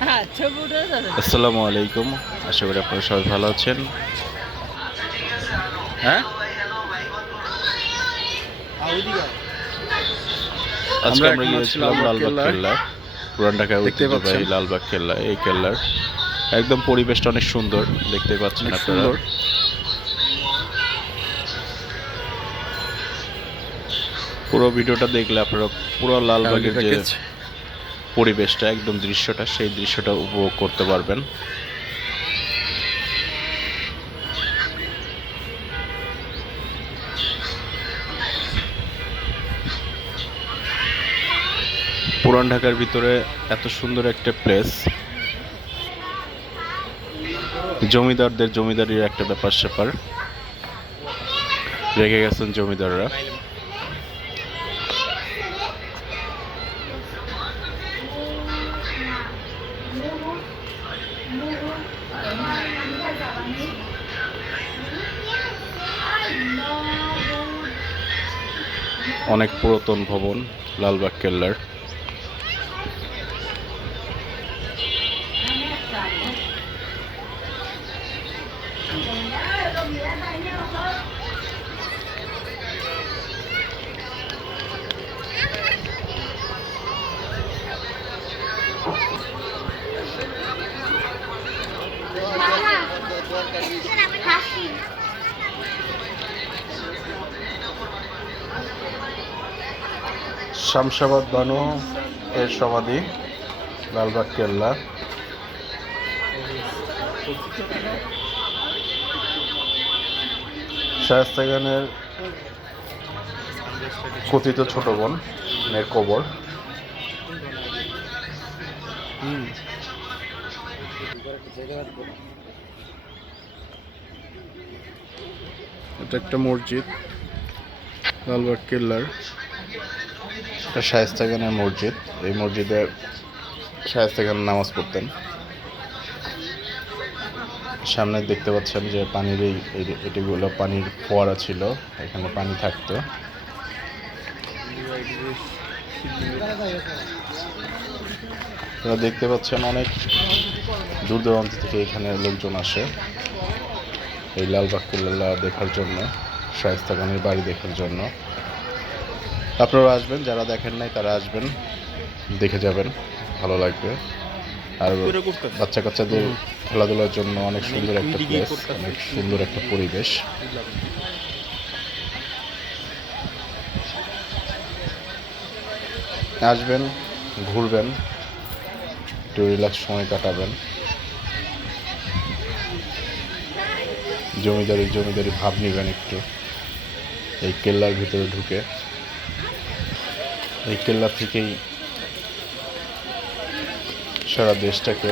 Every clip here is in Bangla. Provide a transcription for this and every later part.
যাবে আসসালামু আলাইকুম। আশা করি আপনারা সবাই ভালো আছেন। হ্যাঁ? আজকে আমরা আমরা গিয়েছিলাম লালবাগ কেল্লা। পুরান ঢাকায় ঐতিহ্যবাহী লালবাগ কেল্লা এই কেল্লার। একদম পরিবেশটা অনেক সুন্দর দেখতে পাচ্ছেন আপনারা। সুন্দর। পুরো ভিডিওটা দেখলে আপনারা পুরো লালবাগের যে। পরিবেশটা, একদম দৃশ্যটা, সেই দৃশ্যটা উপভোগ করতে পারবেন। পুরান ঢাকার ভিতরে এত সুন্দর একটা প্লেস জমিদারদের, জমিদারির একটা ব্যাপার স্যাপার রেখে গেছেন জমিদাররা। অনেক পুরাতন ভবন লালবাগ কেল্লার। শামশাবাদ বানু, এর সমাধি, লালবাগ কেল্লা। শায়স্তা খানের কথিত ছোট বোন এর কবর। এটা একটা মসজিদ, লালবাগ কেল্লার। এটা শায়স্তা খানের মসজিদ। এই মসজিদে শায়স্তা খান নামাজ পড়তেন। সামনে দেখতে পাচ্ছেন যে পানির এই এটিগুলো পানির ফোয়ারা ছিল, এখানে পানি থাকতো। দেখতে পাচ্ছেন অনেক দূর দূরান্ত থেকে এখানে লোকজন আসে। এই লালবাগ কেল্লা দেখার জন্য শায়স্তা খানের বাড়ি দেখার জন্য। আপনারা আসবেন যারা দেখেন নাই তারা আসবেন দেখে যাবেন ভালো লাগবে। আর বাচ্চা কাচ্চাদের খেলাধুলার জন্য অনেক সুন্দর একটা প্লেস অনেক সুন্দর একটা পরিবেশ। আসবেন ঘুরবেন একটু রিল্যাক্স সময় কাটাবেন। জমিদারি জমিদারি ভাব নেবেন একটু। এই কেল্লার ভিতরে ঢুকে। এই কেল্লা থেকেই সারা দেশটাকে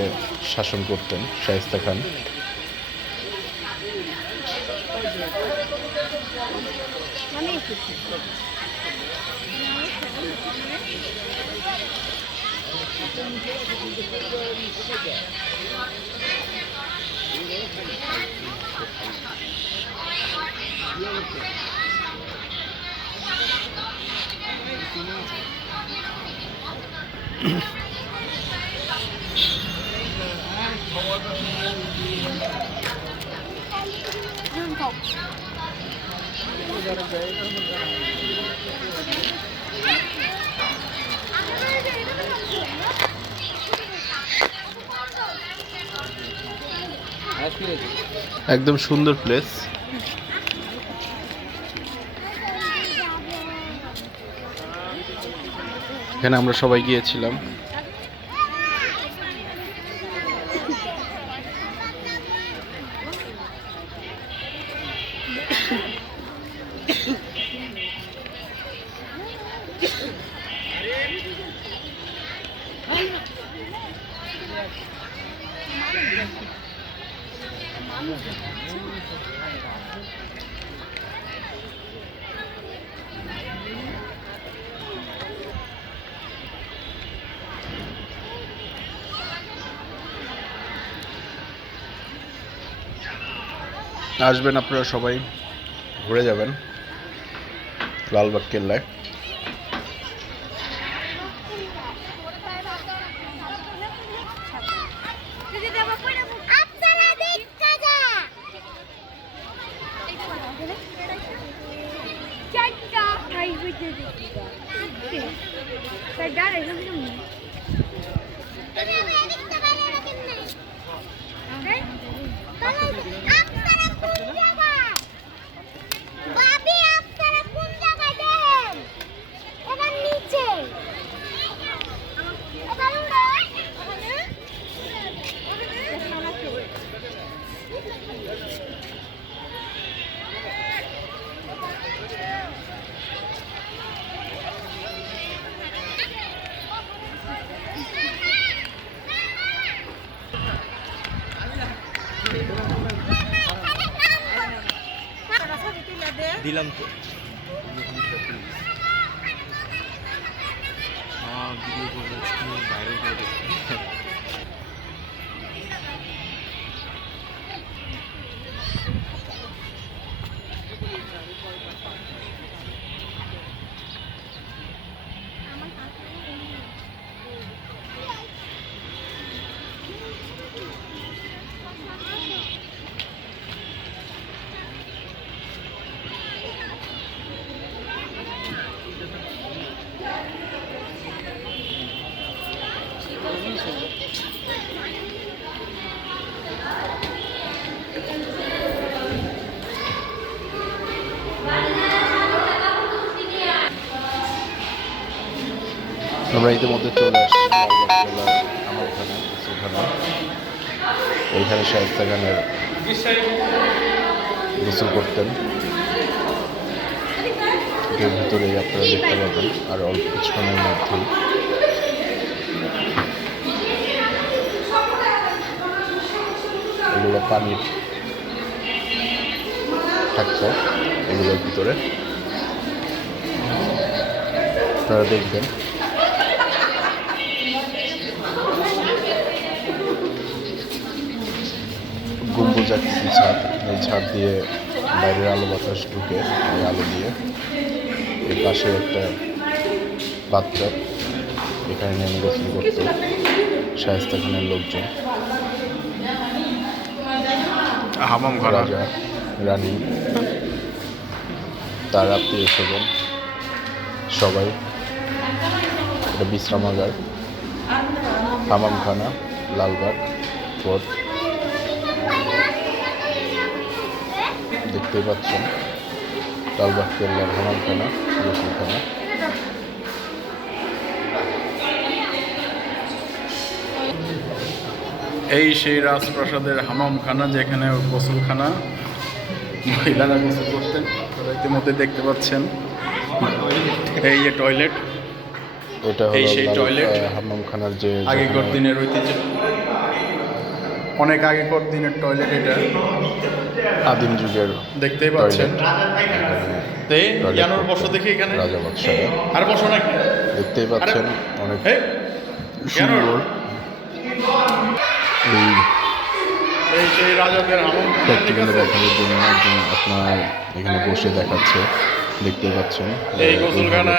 শাসন করতেন শায়েস্তা খান। একদম সুন্দর প্লেস এখানে আমরা সবাই গিয়েছিলাম। আসবেন আপনারা সবাই। ঘুরে যাবেন। লালবাগ কেল্লায় দিলাম তো। ভিডিও করে বাইরে করে আমরা ইতিমধ্যে চলে আসছি। আমার ওখানে এইখানে শাহিস্তা খানের গোসল করতেন। এর ভিতরেই আপনারা দেখতে পাবেন, আর অল্প কিছুক্ষণের মধ্যেই। এগুলো পানির থাকতো এগুলোর ভিতরে। আপনারা দেখবেন। আকৃতির ছাদ এই ছাদ দিয়ে বাইরের আলো বাতাস ঢুকে এই আলো দিয়ে। এই পাশে একটা বাচ্চা এখানে নেমে গোসল করতো। শায়স্তা খানের লোকজন। হামাম ঘর রাজা রানী তার আত্মীয় স্বজন সবাই। এটা বিশ্রামাগার। হামামখানা লালবাগ ফোর্ট। দেখতেই পাচ্ছেন। লালবাগ কেল্লার হামামখানা গোসলখানা এই সেই রাজপ্রাসাদের হামামখানা যেখানে গোসলখানা মহিলারা গোসল করতেন ইতিমধ্যে দেখতে পাচ্ছেন। এই যে টয়লেট এটা এই সেই টয়লেট। হামামখানার যে আগেকার দিনের ঐতিহ্য? অনেক আগেকার দিনের টয়লেট এটা? আদিম যুগের দেখতেই পাচ্ছেন। ইয়ানোর বসো দেখি এখানে। রাজা বাদশাহ আর বসো নাকি? দেখতেই পাচ্ছেন অনেক সুন্দর। এই প্র্যাকটিক্যালে দেখানোর জন্য একজন আপনার এখানে বসে দেখাচ্ছে। দেখতে পাচ্ছেন। এই গোসলখানা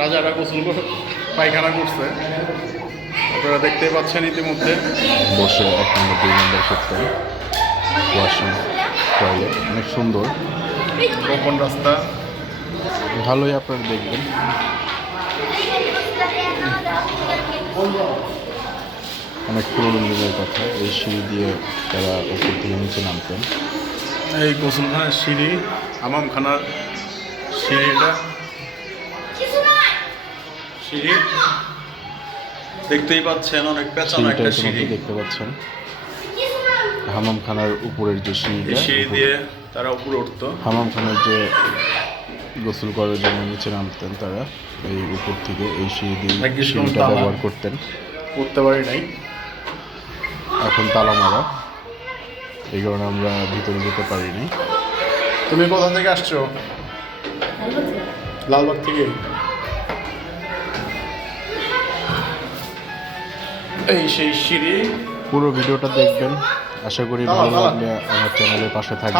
রাজারা গোসল পায়খানা করছে। আপনারা দেখতেই পাচ্ছেন ইতিমধ্যে। বসে এক নম্বর দুই নম্বর ক্ষেত্রে। টয়লেট অনেক সুন্দর। গোপন রাস্তা। ভালোই আপনারা দেখবেন। অনেক পুরোনো দিনের কথা এই সিঁড়ি দিয়ে তারা উপর থেকে নিচে নামতেন। এই গোসলখানার সিঁড়ি হামামখানার সিঁড়ি এটা। সিঁড়ি। দেখতেই পাচ্ছেন অনেক পেঁচানো সিঁড়িটা একটা সিঁড়ি। দেখতে পাচ্ছেন। হামামখানার উপরের যে সিঁড়িটা সিঁড়ি দিয়ে তারা উপরে উঠতো। হামামখানার যে গোসল করার জন্য নিচে নামতেন তারা এই উপর থেকে এই সিঁড়ি দিয়ে সিঁড়িটা। ব্যবহার করতেন। করতে পারি নাই। এখন তালা মারা। এই কারণে আমরা ভিতরে যেতে পারিনি তুমি কোথা থেকে আসছো? লালবাগ থেকে। এই সেই সিঁড়ি। পুরো ভিডিওটা দেখবেন। আশা করি ভালো। লাগলে আমার চ্যানেলের পাশে থাকবে।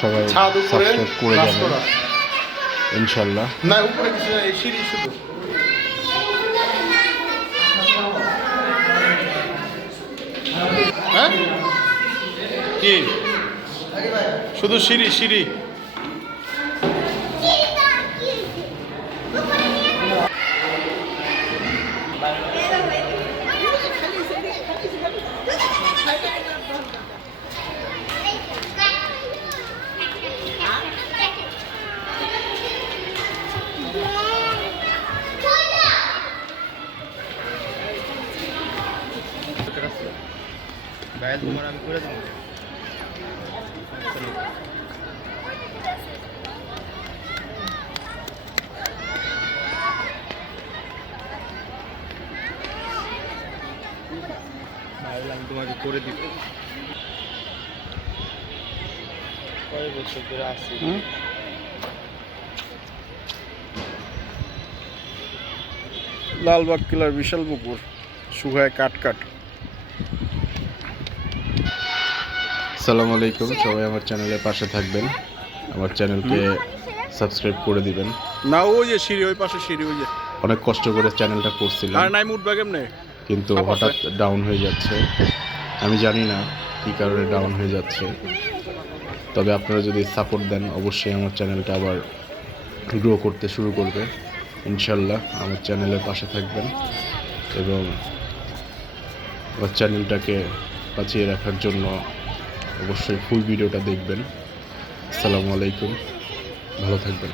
সবাই সাবস্ক্রাইব করে যাবে যাবেন ইনশাল্লাহ। না উপরে কিছু না সিঁড়ি শুধু। হ্যাঁ? কি? শুধু সিঁড়ি সিঁড়ি। ভাবলাম তোমাকে করে দিব। কয় বছর ধরে আসছি? লালবাগ কিলার বিশাল পুকুর সুগায় কাট কাট সালাম আলাইকুম সবাই আমার চ্যানেলের পাশে থাকবেন। আমার চ্যানেলকে সাবস্ক্রাইব করে দিবেন। না ওই যে সিঁড়ি ওই পাশে সিঁড়ি ওই যে। অনেক কষ্ট করে চ্যানেলটা করছিলাম। আর নাই উঠবা কেমনে? কিন্তু হঠাৎ ডাউন হয়ে যাচ্ছে। আমি জানি না কী কারণে ডাউন হয়ে যাচ্ছে। তবে আপনারা যদি সাপোর্ট দেন অবশ্যই আমার চ্যানেলটা আবার গ্রো করতে শুরু করবে। ইনশাল্লাহ আমার চ্যানেলের পাশে থাকবেন এবং আমার চ্যানেলটাকে বাঁচিয়ে রাখার জন্য অবশ্যই ফুল ভিডিওটা দেখবেন। আসসালামু আলাইকুম। ভালো থাকবেন।